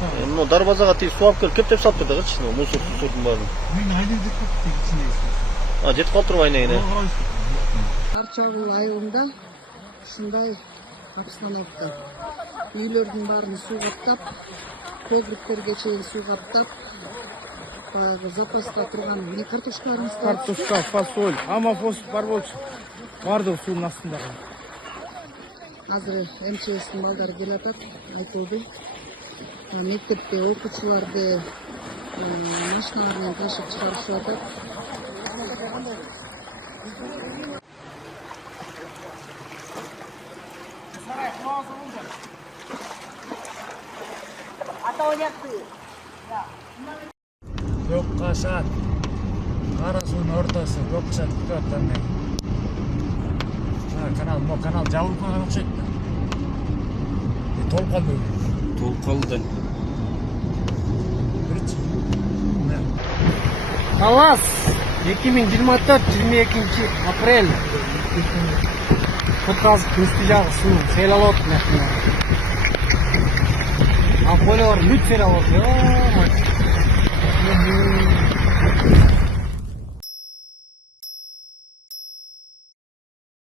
Мына дарбазага тиги суу алып келип кептеп салып берди чын мусор сусурдун баарын. Мен айнек деп кетти кичине. Жетип калыптырбы айнегине? Арчагул айылында ушундай обстановка. Үйлөрдүн баарын суу каптап, көбүрүктөргө чейин суу каптап, баягы запаска турган эмне картошкаларыбыз бар. Картошка, фасоль, амафос бар болчу. Бардыгы суунун астында. Азыр МЧСтин балдары келатат, айтылды. Мектепте окуучуларды машиналар менен ташып чыгарышып атат. Yok kaşat. Kara suyun ortası. Yok kaşat tutatlar ne? Kanal jabılıp kalgan okşayt da. Толуп калды. Толуп калды. Талас 2024-22 апрель. Кытказ үстү жагы суу сел алып атты. Аполор мүт сел алып.